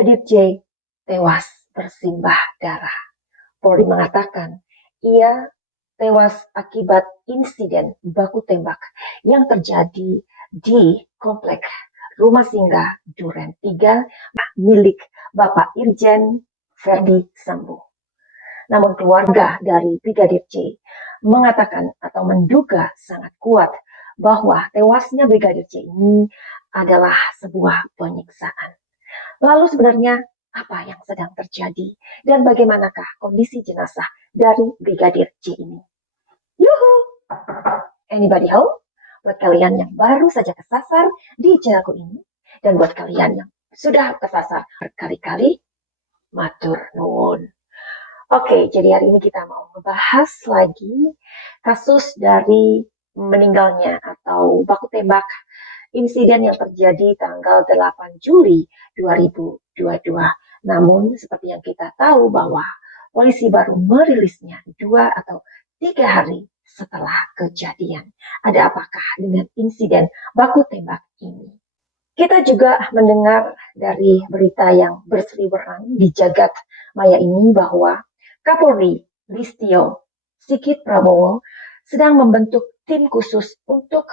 Brigadir J tewas bersimbah darah. Polri mengatakan ia tewas akibat insiden baku tembak yang terjadi di komplek rumah singgah Duren 3 milik Bapak Irjen Verdi Sambo. Namun keluarga dari Brigadir J mengatakan atau menduga sangat kuat bahwa tewasnya Brigadir J ini adalah sebuah penyiksaan. Lalu sebenarnya apa yang sedang terjadi dan bagaimanakah kondisi jenazah dari Brigadir J ini? Yuhu! Anybody home? Buat kalian yang baru saja kesasar di channelku ini dan buat kalian yang sudah kesasar berkali-kali, matur nuwun. Oke, jadi hari ini kita mau ngebahas lagi kasus dari meninggalnya atau baku tembak insiden yang terjadi tanggal 8 Juli 2022. Namun seperti yang kita tahu bahwa polisi baru merilisnya 2 atau 3 hari setelah kejadian. Ada apakah dengan insiden baku tembak ini? Kita juga mendengar dari berita yang berseliweran di jagat maya ini bahwa Kapolri Listio Sigit Prabowo sedang membentuk tim khusus untuk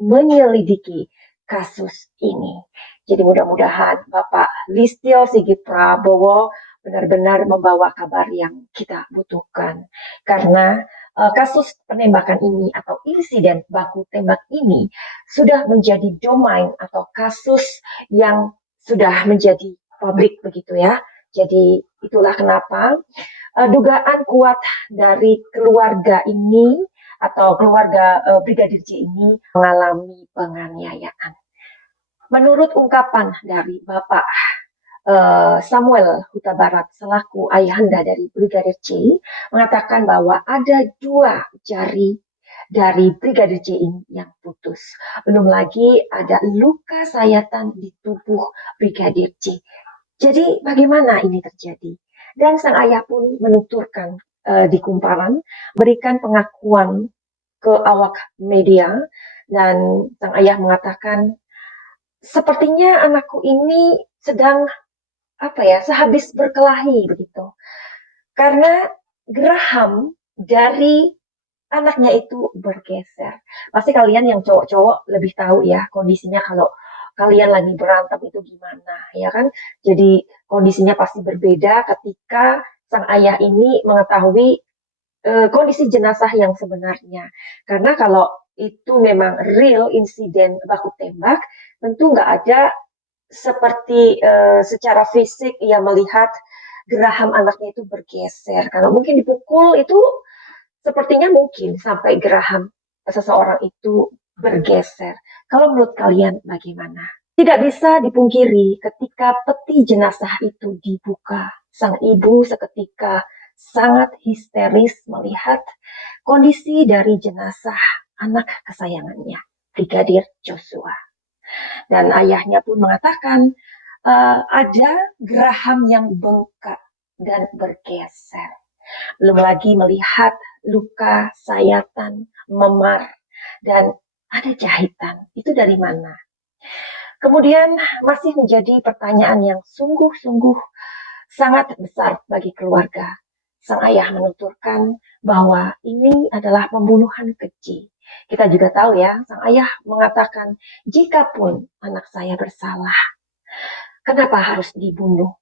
menyelidiki kasus ini. Jadi mudah-mudahan Bapak Listio Sigit Prabowo benar-benar membawa kabar yang kita butuhkan. Karena kasus penembakan ini atau insiden baku tembak ini sudah menjadi domain atau kasus yang sudah menjadi publik begitu ya. Jadi itulah kenapa dugaan kuat dari keluarga ini atau keluarga Brigadir J ini mengalami penganiayaan. Menurut ungkapan dari Bapak Samuel Huta Barat selaku ayahanda dari Brigadir J mengatakan bahwa ada 2 jari dari Brigadir J ini yang putus. Belum lagi ada luka sayatan di tubuh Brigadir J. Jadi bagaimana ini terjadi? Dan sang ayah pun menuturkan di kumparan, berikan pengakuan ke awak media, dan sang ayah mengatakan, sepertinya anakku ini sedang sehabis berkelahi begitu. Karena geraham dari anaknya itu bergeser. Pasti kalian yang cowok-cowok lebih tahu ya kondisinya kalau kalian lagi berantem itu gimana, ya kan? Jadi kondisinya pasti berbeda ketika sang ayah ini mengetahui kondisi jenazah yang sebenarnya. Karena kalau itu memang real insiden baku tembak, tentu nggak ada seperti secara fisik ia melihat geraham anaknya itu bergeser. Kalau mungkin dipukul itu sepertinya mungkin sampai geraham seseorang itu bergeser. Kalau menurut kalian bagaimana? Tidak bisa dipungkiri ketika peti jenazah itu dibuka, sang ibu seketika sangat histeris melihat kondisi dari jenazah anak kesayangannya, Brigadir Joshua. Dan ayahnya pun mengatakan ada geraham yang bengkak dan bergeser. Belum lagi melihat luka sayatan, memar, dan ada jahitan. Itu dari mana? Kemudian masih menjadi pertanyaan yang sungguh-sungguh sangat besar bagi keluarga. Sang ayah menuturkan bahwa ini adalah pembunuhan keji. Kita juga tahu ya, sang ayah mengatakan, jikapun anak saya bersalah, kenapa harus dibunuh?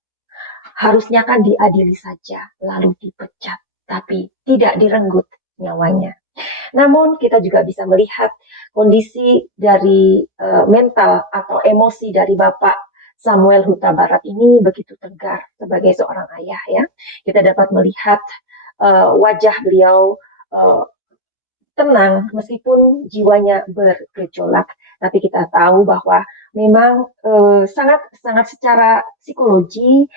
Harusnya kan diadili saja, lalu dipecat, tapi tidak direnggut nyawanya. Namun kita juga bisa melihat kondisi dari mental atau emosi dari Bapak Samuel Huta Barat ini begitu tegar sebagai seorang ayah ya. Kita dapat melihat wajah beliau tenang meskipun jiwanya bergejolak. Tapi kita tahu bahwa memang sangat secara psikologi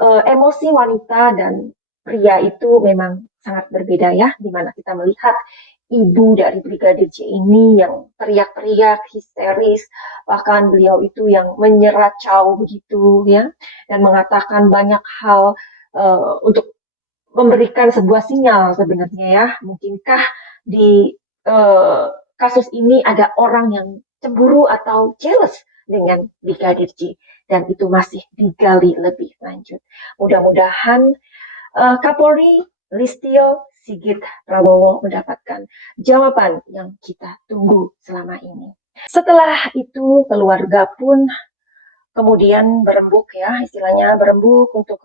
emosi wanita dan pria itu memang sangat berbeda ya, dimana kita melihat ibu dari Brigadir J ini yang teriak-teriak, histeris, bahkan beliau itu yang menyeracau begitu ya, dan mengatakan banyak hal untuk memberikan sebuah sinyal sebenarnya ya, mungkinkah di kasus ini ada orang yang cemburu atau jealous dengan Brigadir J, dan itu masih digali lebih lanjut. Mudah-mudahan Kapolri Listio Sigit Prabowo mendapatkan jawaban yang kita tunggu selama ini. Setelah itu keluarga pun kemudian berembuk, ya, istilahnya berembuk untuk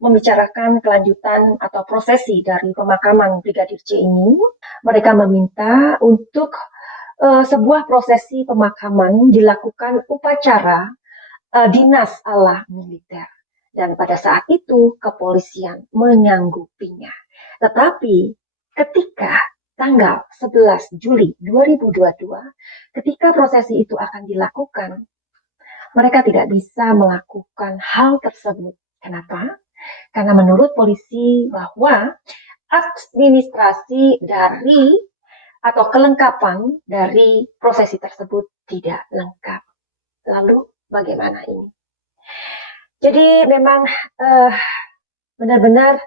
membicarakan kelanjutan atau prosesi dari pemakaman Brigadir J ini. Mereka meminta untuk sebuah prosesi pemakaman dilakukan upacara dinas ala militer. Dan pada saat itu kepolisian menyanggupinya. Tetapi ketika tanggal 11 Juli 2022, ketika prosesi itu akan dilakukan, mereka tidak bisa melakukan hal tersebut. Kenapa? Karena menurut polisi bahwa administrasi dari atau kelengkapan dari prosesi tersebut tidak lengkap. Lalu bagaimana ini? Jadi memang benar-benar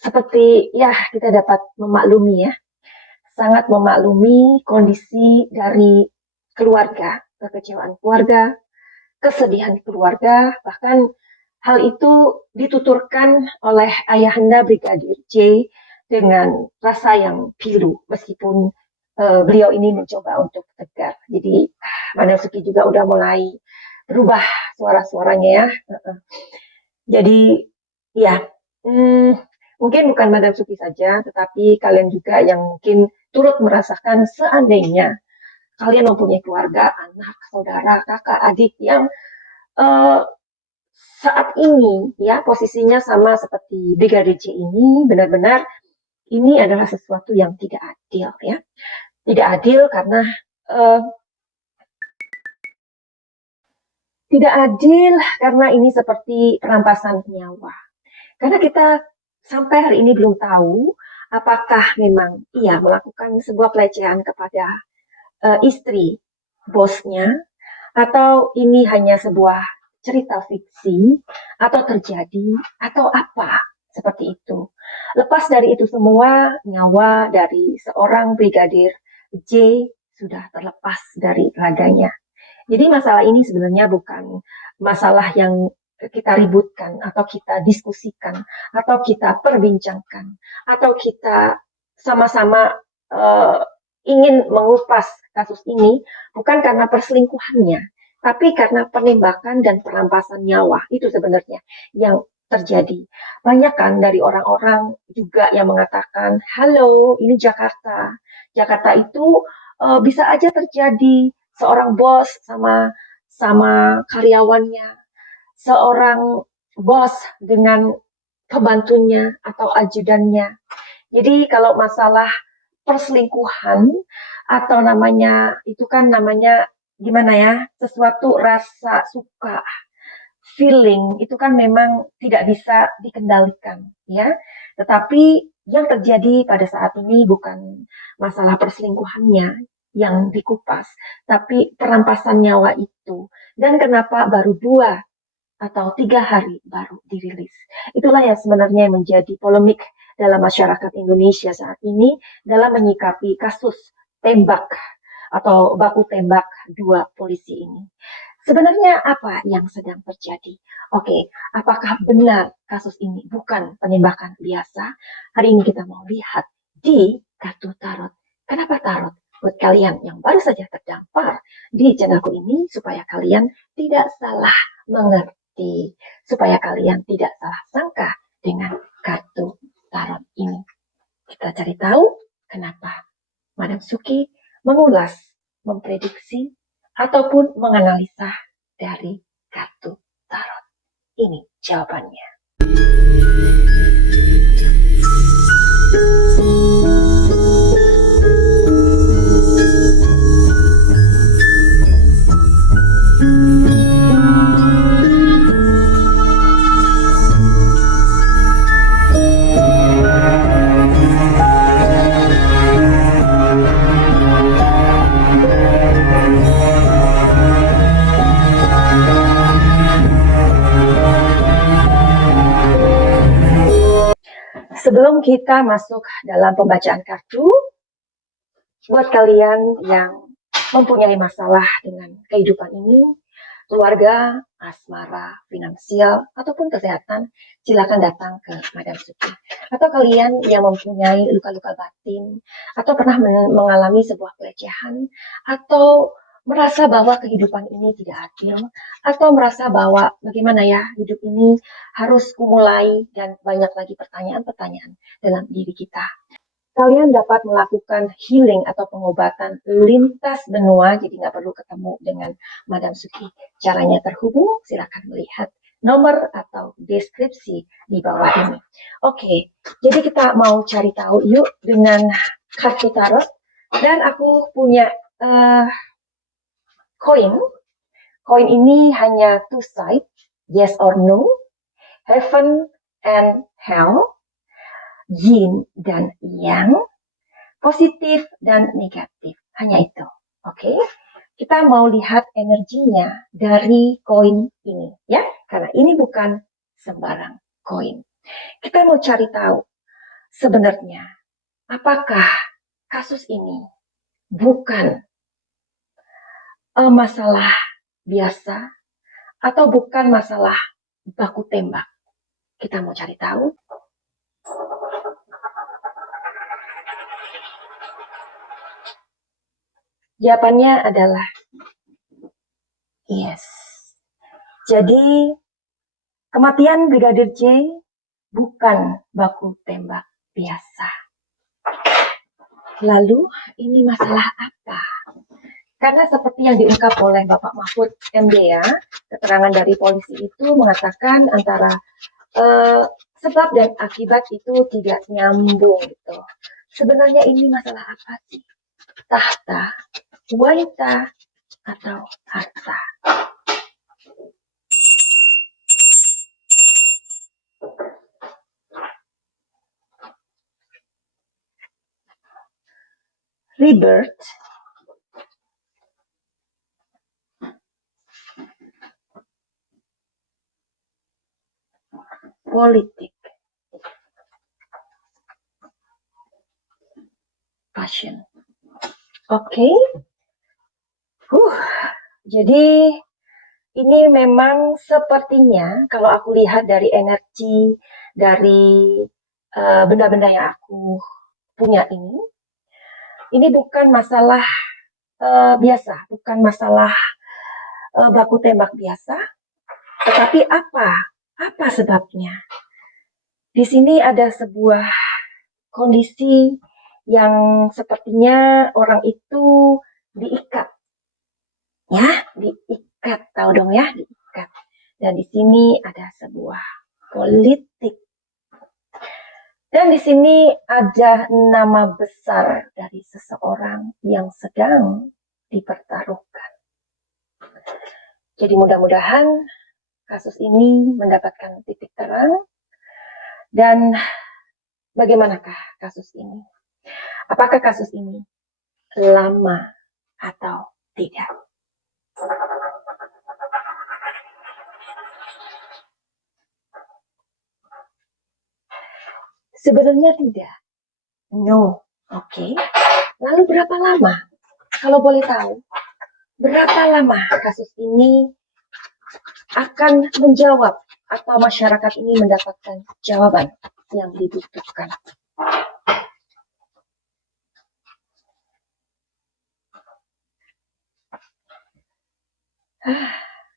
seperti ya kita dapat memaklumi, ya, sangat memaklumi kondisi dari keluarga, kekecewaan keluarga, kesedihan keluarga, bahkan hal itu dituturkan oleh ayahanda Brigadir J dengan rasa yang pilu, meskipun beliau ini mencoba untuk tegar. Jadi Madam Suki juga udah mulai berubah suara-suaranya, ya. Jadi ya, mungkin bukan Madam Suki saja, tetapi kalian juga yang mungkin turut merasakan seandainya kalian mempunyai keluarga, anak, saudara, kakak, adik yang saat ini, ya, posisinya sama seperti Brigadir J ini, benar-benar ini adalah sesuatu yang tidak adil, ya. Tidak adil karena tidak adil karena ini seperti perampasan nyawa. Karena kita sampai hari ini belum tahu apakah memang ia melakukan sebuah pelecehan kepada istri bosnya, atau ini hanya sebuah cerita fiksi, atau terjadi, atau apa, seperti itu. Lepas dari itu semua, nyawa dari seorang Brigadir J sudah terlepas dari raganya. Jadi masalah ini sebenarnya bukan masalah yang kita ributkan, atau kita diskusikan, atau kita perbincangkan, atau kita sama-sama ingin mengupas kasus ini, bukan karena perselingkuhannya, tapi karena penembakan dan perampasan nyawa. Itu sebenarnya yang terjadi. Banyak kan dari orang-orang juga yang mengatakan, halo, ini Jakarta. Jakarta itu bisa aja terjadi seorang bos sama karyawannya, seorang bos dengan pembantunya atau ajudannya. Jadi kalau masalah perselingkuhan atau namanya itu kan namanya gimana, ya, sesuatu rasa suka, feeling itu kan memang tidak bisa dikendalikan, ya. Tetapi yang terjadi pada saat ini bukan masalah perselingkuhannya yang dikupas, tapi perampasan nyawa itu. Dan kenapa baru 2 atau 3 hari baru dirilis. Itulah yang sebenarnya menjadi polemik dalam masyarakat Indonesia saat ini dalam menyikapi kasus tembak atau baku tembak 2 polisi ini. Sebenarnya apa yang sedang terjadi? Oke, apakah benar kasus ini bukan penembakan biasa? Hari ini kita mau lihat di kartu tarot. Kenapa tarot? Buat kalian yang baru saja terdampar di channelku ini, supaya kalian tidak salah mengerti, supaya kalian tidak salah sangka dengan kartu tarot ini. Kita cari tahu kenapa Madam Suki mengulas, memprediksi, ataupun menganalisa dari kartu tarot. Ini jawabannya. Sebelum kita masuk dalam pembacaan kartu, buat kalian yang mempunyai masalah dengan kehidupan ini, keluarga, asmara, finansial, ataupun kesehatan, silakan datang ke Madam Suki. Atau kalian yang mempunyai luka-luka batin, atau pernah mengalami sebuah pelecehan, atau merasa bahwa kehidupan ini tidak adil, atau merasa bahwa bagaimana ya hidup ini harus kumulai, dan banyak lagi pertanyaan-pertanyaan dalam diri kita. Kalian dapat melakukan healing atau pengobatan lintas benua, jadi nggak perlu ketemu dengan Madam Suki. Caranya terhubung, silakan melihat nomor atau deskripsi di bawah ini. Oke, jadi kita mau cari tahu yuk dengan kartu tarot. Dan aku punya koin. Koin ini hanya two side, yes or no, heaven and hell, yin dan yang, positif dan negatif. Hanya itu. Oke. Kita mau lihat energinya dari koin ini ya. Karena ini bukan sembarang koin. Kita mau cari tahu sebenarnya apakah kasus ini bukan masalah biasa atau bukan masalah baku tembak. Kita mau cari tahu. Jawabannya adalah yes. Jadi kematian Brigadir J bukan baku tembak biasa. Lalu ini masalah apa? Karena seperti yang diungkap oleh Bapak Mahfud MD ya, keterangan dari polisi itu mengatakan antara sebab dan akibat itu tidak nyambung gitu. Sebenarnya ini masalah apa sih? Tahta, wanita, atau harta? Rebirth, politik, passion. Oke. Jadi ini memang sepertinya kalau aku lihat dari energi dari benda-benda yang aku punya ini bukan masalah biasa, bukan masalah baku tembak biasa, tetapi apa sebabnya? Di sini ada sebuah kondisi yang sepertinya orang itu diikat, ya, diikat, tahu dong ya, diikat. Dan di sini ada sebuah politik. Dan di sini ada nama besar dari seseorang yang sedang dipertaruhkan. Jadi mudah-mudahan kasus ini mendapatkan titik terang. Dan bagaimanakah kasus ini? Apakah kasus ini lama atau tidak? Sebenarnya tidak. No. Oke. Lalu berapa lama? Kalau boleh tahu, berapa lama kasus ini akan menjawab atau masyarakat ini mendapatkan jawaban yang dibutuhkan?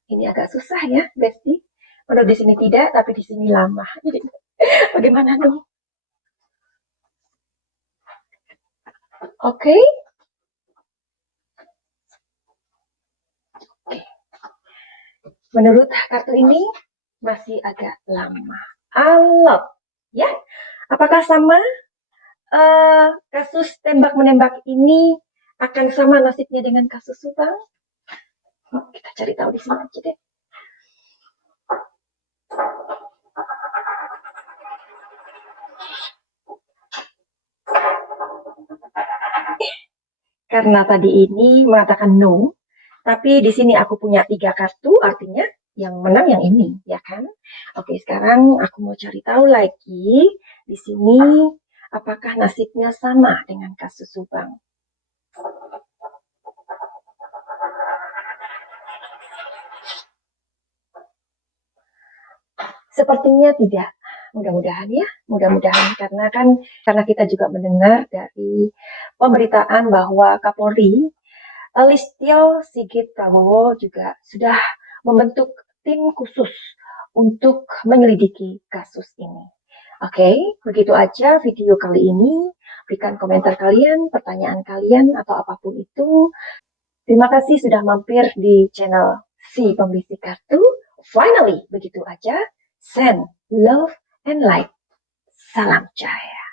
Ini agak susah ya, Besti. Menurut di sini tidak, tapi di sini lama. Jadi bagaimana dong? Oke. Menurut kartu ini masih agak lama. Alot, ya. Apakah sama kasus tembak-menembak ini akan sama nasibnya dengan kasus Subang? Kita cari tahu di sini aja deh. Karena tadi ini mengatakan no, tapi di sini aku punya 3 kartu, artinya yang menang yang ini, ya kan? Oke, sekarang aku mau cari tahu lagi di sini apakah nasibnya sama dengan kasus Subang. Sepertinya tidak. Mudah-mudahan ya, mudah-mudahan karena kita juga mendengar dari pemberitaan bahwa Kapolri Listio Sigit Prabowo juga sudah membentuk tim khusus untuk menyelidiki kasus ini. Oke, begitu aja video kali ini. Berikan komentar kalian, pertanyaan kalian, atau apapun itu. Terima kasih sudah mampir di channel Si Pembisik Kartu. Finally, begitu aja. Send love and light. Salam Jaya.